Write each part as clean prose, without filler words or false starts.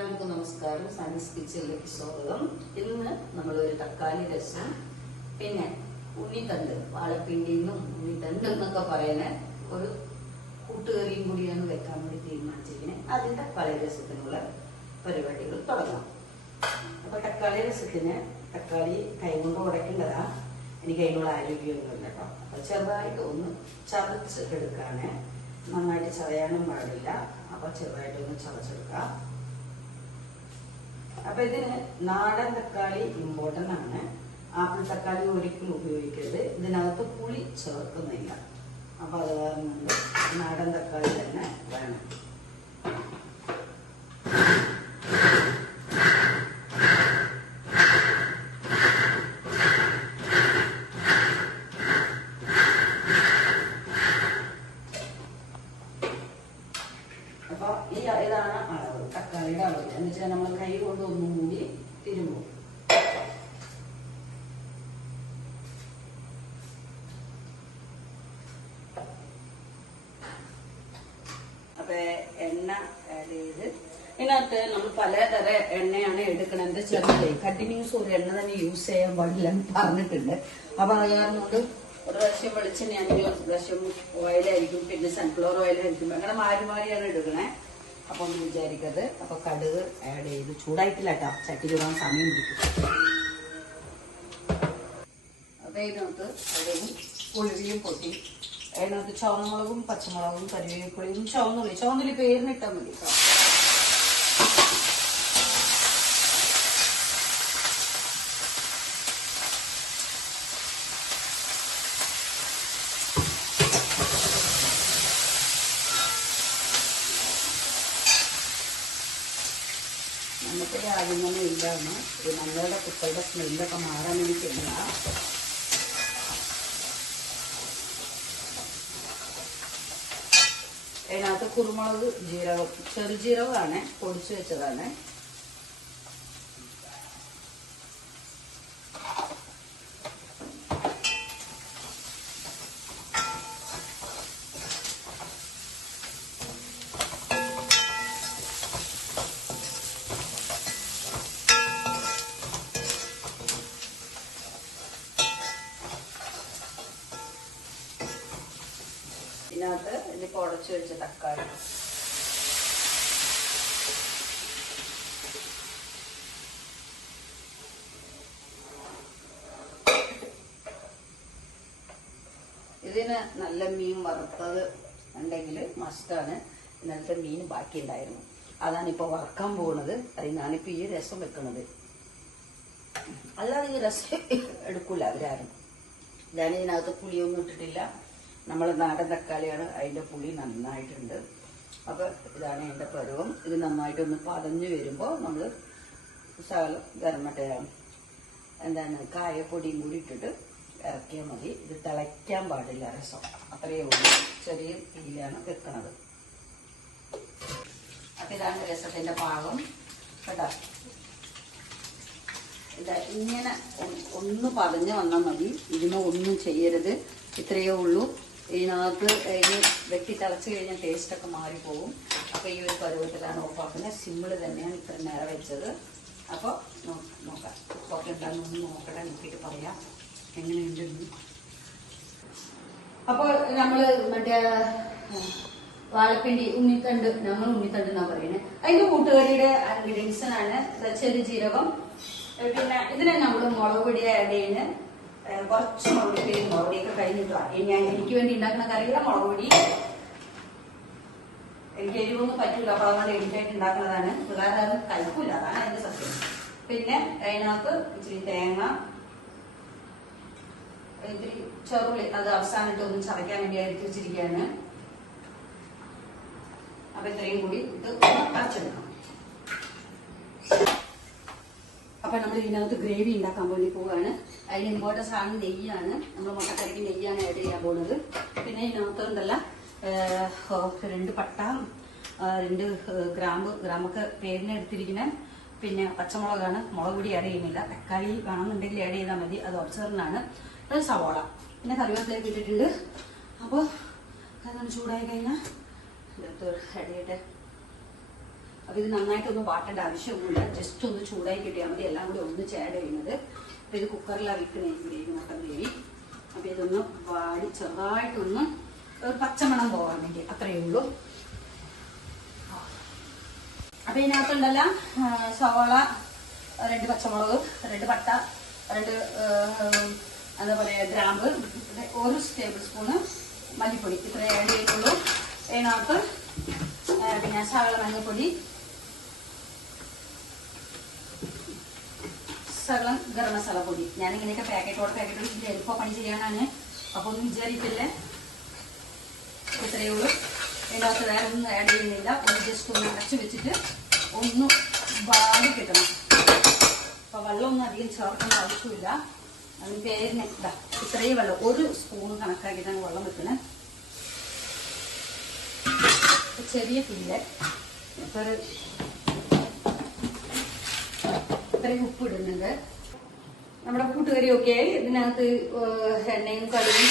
എല്ലാവർക്കും നമസ്കാരം. സയൻസ് കിച്ചണിലേക്ക് സ്വാഗതം. ഇന്ന് നമ്മളൊരു തക്കാളി രസം, പിന്നെ ഉണ്ണിത്തണ്ട്, വാഴപ്പിണ്ടിന്നും ഉണ്ണിത്തണ്ട് എന്നൊക്കെ പറയുന്ന ഒരു കൂട്ടുകറിയും കൂടിയാണ് വെക്കാൻ വേണ്ടി തീരുമാനിച്ചിരിക്കുന്നത്. ആദ്യം തക്കാളി രസത്തിനുള്ള പരിപാടികൾ തുടങ്ങാം. അപ്പൊ തക്കാളി രസത്തിന് തക്കാളി കൈകൊണ്ട് ഉടയ്ക്കേണ്ടതാ. എനിക്ക് അതിനുള്ള ആരോഗ്യമൊന്നുമില്ല കേട്ടോ. അപ്പൊ ചെറുതായിട്ട് ഒന്ന് ചതച്ച് എടുക്കാന്, നന്നായിട്ട് ചതയാനും പാടില്ല. അപ്പൊ ചെറുതായിട്ടൊന്ന് ചതച്ചെടുക്കാം. അപ്പൊ ഇതിന് നാടൻ തക്കാളി ഇമ്പോർട്ടന്റ് ആണ്. ആപ്പിൾ തക്കാളി ഒരിക്കലും ഉപയോഗിക്കരുത്. ഇതിനകത്ത് പുളി ചേർക്കുന്നില്ല. അപ്പൊ അത് കാരണം നാടൻ തക്കാളി തന്നെ വേണം. അപ്പൊ ഇതാണ് അളവ്, തക്കാളിയുടെ അളവ്. എന്ന് വെച്ചാൽ നമ്മൾ കൈ കൊണ്ട് ഒന്നും കൂടി തിരുമ്പും. അപ്പൊ എണ്ണ ആഡ് ചെയ്ത് ഇതിനകത്ത് നമ്മൾ പലതര എണ്ണയാണ് എടുക്കണത്. ചെറുത് കണ്ടിന്യൂസ് ഒരു എണ്ണ തന്നെ യൂസ് ചെയ്യാൻ പാടില്ല എന്ന് പറഞ്ഞിട്ടുണ്ട്. അപ്പൊ അത് കാരണം കൊണ്ട് ഒരു പ്രാവശ്യം വെളിച്ചെണ്ണയാണെങ്കിൽ ഒരു പ്രാവശ്യം ഓയിലായിരിക്കും, പിന്നെ സൺഫ്ലവർ ഓയിലായിരിക്കും. അങ്ങനെ മാറി മാറിയാണ് എടുക്കണേ. അപ്പൊ ഒന്ന് വിചാരിക്കരുത്. അപ്പൊ കടുക് ആഡ് ചെയ്ത് ചൂടായിട്ടില്ല കേട്ടോ, ചട്ടി ചൂടാൻ സമയം പിടിക്കും. അപ്പൊ ഇതിനകത്ത് കടുകും ഉലുവയും പൊട്ടി, അതിനകത്ത് ചുവന്നമുളകും പച്ചമുളകും കറിവേപ്പിലയും ചുവന്നുള്ളി പേരിനിട്ടാൽ മതി കേട്ടോ. നമുക്ക് ആദ്യം തന്നെ ഇല്ലാന്ന് ഒരു നമ്മളുടെ കുട്ടികളുടെ സ്മെല്ലൊക്കെ മാറാൻ വേണ്ടിയിട്ടില്ല. അതിനകത്ത് കുരുമുളക്, ജീരകം, ചെറുജീരകമാണ് പൊടിച്ചു വെച്ചതാണ്. ഇതിനകത്ത് ഇതിപ്പോൾ ഉടച്ചു വെച്ച തക്കാളി, ഇതിന് നല്ല മീൻ വറുത്തത് ഉണ്ടെങ്കിൽ മസ്റ്റാണ്. ഇന്നലത്തെ മീൻ ബാക്കി ഉണ്ടായിരുന്നു, അതാണ് ഇപ്പോൾ വറക്കാൻ പോകുന്നത്. അത് ഞാനിപ്പോൾ ഈ രസം വെക്കുന്നത്. അല്ലാതെ ഈ രസം എടുക്കൂല അവരാരും. ഇതാണ് ഇതിനകത്ത് പുളിയൊന്നും ഇട്ടിട്ടില്ല. നമ്മൾ നാടൻ തക്കാളിയാണ്, അതിൻ്റെ പുളി നന്നായിട്ടുണ്ട്. അപ്പോൾ ഇതാണ് അതിൻ്റെ പരുവം. ഇത് നന്നായിട്ടൊന്ന് പതഞ്ഞു വരുമ്പോൾ നമ്മൾ ശകലം എന്താണ് കായപ്പൊടിയും കൂടി ഇട്ടിട്ട് ഇറക്കിയാൽ മതി. ഇത് തിളയ്ക്കാൻ പാടില്ല രസം, അത്രയേ ഉള്ളൂ. ചെറിയ തീയിലാണ് വെക്കണത്. അപ്പം ഇതാണ് രസത്തിൻ്റെ പാകം കേട്ടോ. ഇതാ ഇങ്ങനെ ഒന്ന് പതഞ്ഞ് വന്നാൽ മതി. ഇതിന് ഒന്നും ചെയ്യരുത്, ഇത്രയേ ഉള്ളൂ. ഇതിനകത്ത് ഇനി വെട്ടി തിളച്ച് കഴിഞ്ഞാൽ ടേസ്റ്റൊക്കെ മാറിപ്പോകും. അപ്പോൾ ഈ ഒരു പരുവത്തിലാണ് ഓഫാക്കുന്നത്. സിമ്മിൾ തന്നെയാണ് ഇത്ര നേരം വെച്ചത്. അപ്പോൾ നോക്കാം ഉപ്പൊക്കെ ഉണ്ടാകുന്ന നോക്കട്ടെ, നോക്കിയിട്ട് പറയാം എങ്ങനെയുണ്ടെന്ന്. അപ്പോൾ നമ്മൾ മറ്റേ വാഴപ്പിണ്ടി ഉണ്ണിത്തണ്ട്, നമ്മൾ ഉണ്ണിത്തണ്ട് എന്നാണ് പറയുന്നത്. അതിൻ്റെ കൂട്ടുകറിയുടെ ഇൻഗ്രീഡിയൻസിനാണ് ചെറുജീരകം. പിന്നെ ഇതിനെ നമ്മൾ മുളക് പൊടി ആഡ് ചെയ്യുന്നത്. കുറച്ച് മുളക് പൊടിയൊക്കെ കഴിഞ്ഞിട്ടാണ് എനിക്ക് വേണ്ടി ഉണ്ടാക്കുന്ന കറിയുടെ മുളക് പൊടി. എനിക്ക് എരിവൊന്നും പറ്റൂല, അപ്പോൾ അതുകൊണ്ട് എരിച്ചായിട്ട് ഉണ്ടാക്കുന്നതാണ്. കാരണം അത് കഴിക്കൂല, അതാണ് അതിന്റെ സത്യം. പിന്നെ അതിനകത്ത് ഇച്ചിരി തേങ്ങ, ഇത്തിരി ചെറുള്ളി, അത് അവസാനമായിട്ട് ഒന്ന് ചതയ്ക്കാൻ വേണ്ടി അരിച്ച് വെച്ചിരിക്കുകയാണ്. അപ്പൊ ഇത്രയും കൂടി ഇത് അരച്ചെടുക്കണം. അപ്പൊ നമ്മൾ ഇതിനകത്ത് ഗ്രേവി ഉണ്ടാക്കാൻ വേണ്ടി പോവുകയാണ്. അതിന് ഇമ്പോർട്ടൻസ് ആണ് നെയ്യാണ്. നമ്മൾ മുട്ടക്കറിക്ക് നെയ്യാണ് ആഡ് ചെയ്യാൻ പോകുന്നത്. പിന്നെ ഇതിനകത്തുണ്ടല്ല 2 പട്ട, 2 ഗ്രാമൊക്കെ പേരിന് എടുത്തിരിക്കുന്ന. പിന്നെ പച്ചമുളകാണ്, മുളക് പൊടി ആഡ് ചെയ്യുന്നില്ല. തക്കാളി വേണമെന്നുണ്ടെങ്കിൽ ആഡ് ചെയ്താൽ മതി, അത് ഓപ്ഷണലാണ്. അത് സവോള, പിന്നെ കറിവേപ്പിലേക്ക് ഇട്ടിട്ടുണ്ട്. അപ്പോൾ അതൊന്ന് ചൂടായി കഴിഞ്ഞാൽ ആഡ് ചെയ്യട്ടെ. അപ്പൊ ഇത് നന്നായിട്ടൊന്നും വാട്ടേണ്ട ആവശ്യമൊന്നുമില്ല, ജസ്റ്റ് ഒന്ന് ചൂടായി കിട്ടിയാൽ മതി. എല്ലാം കൂടി ഒന്ന് ചേഡ് ചെയ്യുന്നത്. അപ്പൊ ഇത് കുക്കറിലാണ് വെക്കുന്നേ മട്ടൻ ഗ്രേവി. അപ്പൊ ഇതൊന്ന് വാടി ചെറുതായിട്ടൊന്ന് ഒരു പച്ചമണം പോകാൻ വേണ്ടി അത്രയേ ഉള്ളൂ. അപ്പൊ ഇതിനകത്തുണ്ടല്ല സവാള, 2 പച്ചമുളക്, 2 പട്ട, 2 എന്താ പറയാ ഗ്രാമ്പ്, 1 ടേബിൾ സ്പൂണ് മല്ലിപ്പൊടി, ഇത്ര ആഡ് ചെയ്യുന്നുള്ളൂ. ഇതിനകത്ത് പിന്നെ ശകല മഞ്ഞൾപ്പൊടി, ശകലം ഗരം മസാല പൊടി. ഞാനിങ്ങനെയൊക്കെ പാക്കറ്റോടെ എളുപ്പം പണി ചെയ്യാനാണ്, അപ്പൊ ഒന്നും വിചാരിക്കില്ലേ. ഇത്രയേ ഉള്ളൂ. ഇതിനകത്ത് വേറെ ഒന്നും ആഡ് ചെയ്യുന്നില്ല. ഒന്ന് ജസ്റ്റ് ഒന്ന് അടച്ചു വെച്ചിട്ട് ഒന്ന് വാടി കിട്ടണം. അപ്പൊ വെള്ളമൊന്നും അധികം ചേർക്കേണ്ട ആവശ്യമില്ല. അതിന് പേരിന് ഇതാ ഇത്രയും വെള്ളം, 1 സ്പൂൺ കണക്കാക്കിയിട്ടാണ് വെള്ളം വെക്കണേ. ചെറിയ തീയില് ഇത്രയും ഉപ്പ് ഇടുന്നുണ്ട്. നമ്മുടെ കൂട്ടുകറിയൊക്കെ ഇതിനകത്ത് എണ്ണയും കടുകും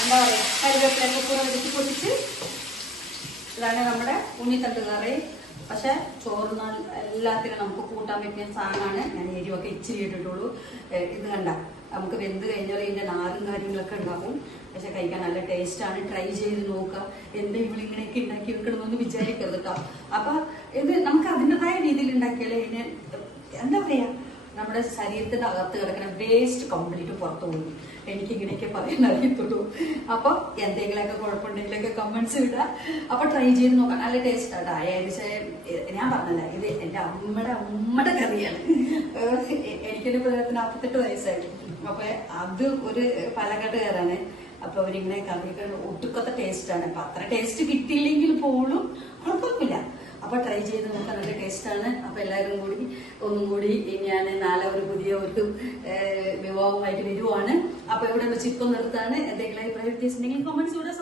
എന്താ പറയാ കരുവേപ്പിലൊക്കെ കൂടെ വെച്ച് പൊടിച്ച് ഇതാണ് നമ്മുടെ ഉണ്ണിത്തണ്ട് കറി. പക്ഷെ ചോറിനാൽ എല്ലാത്തിനും നമുക്ക് കൂട്ടാൻ പറ്റിയ സാധനമാണ്. ഞാൻ എരിവൊക്കെ ഇച്ചിരി ഇട്ടിട്ടുള്ളൂ. ഇത് കണ്ട നമുക്ക് വെന്ത് കഴിഞ്ഞാൽ ഇതിന്റെ നാരും കാര്യങ്ങളൊക്കെ ഉണ്ടാവും. പക്ഷെ കഴിക്കാൻ നല്ല ടേസ്റ്റാണ്. ട്രൈ ചെയ്ത് നോക്കുക. എന്താ ഇവളിങ്ങനെയൊക്കെ ഉണ്ടാക്കി വെക്കണമെന്നൊന്നും വിചാരിക്കരുത് കേട്ടോ. അപ്പൊ ഇത് നമുക്ക് അതിൻ്റെതായ രീതിയിൽ ഉണ്ടാക്കിയാലേ ഇതിന് എന്താ പറയാ നമ്മുടെ ശരീരത്തിന്റെ അകത്ത് കിടക്കുന്ന വേസ്റ്റ് കംപ്ലീറ്റ് പുറത്തു പോകും. എനിക്ക് ഇങ്ങനെയൊക്കെ പറയാൻ അറിയത്തുള്ളൂ. അപ്പൊ എന്തെങ്കിലുമൊക്കെ കുഴപ്പമുണ്ടെങ്കിലൊക്കെ കമന്റ്സ് ഇടുക. അപ്പൊ ട്രൈ ചെയ്ത് നോക്കാം. നല്ല ടേസ്റ്റ് ആട്ടാ. ഞാൻ പറഞ്ഞല്ല, ഇത് എന്റെ അമ്മയുടെ കറിയാണ്. എനിക്കൊരു 48 വയസ്സായി. അപ്പൊ അത് ഒരു പാലക്കാട്ടുകാരാണ്. അപ്പൊ അവരിങ്ങനെ കറിയൊക്കെ ഒട്ടുക്കത്തെ ടേസ്റ്റാണ്. അപ്പൊ അത്ര ടേസ്റ്റ് കിട്ടിയില്ലെങ്കിൽ പോലും കുഴപ്പമൊന്നുമില്ല. അപ്പൊ ട്രൈ ചെയ്ത് നോക്കാൻ നല്ല ടേസ്റ്റാണ്. അപ്പൊ എല്ലാവരും കൂടി ഒന്നും കൂടി ഞാൻ നാളെ ഒരു പുതിയ ഒരു വിഭവമായിട്ട് വരുവാണ്. അപ്പൊ ഇവിടെ വെച്ച് ഇപ്പം നിർത്താണ്. എന്തെങ്കിലും അഭിപ്രായം വ്യത്യാസം ഉണ്ടെങ്കിൽ കമന്റ്സ് ഇവിടെ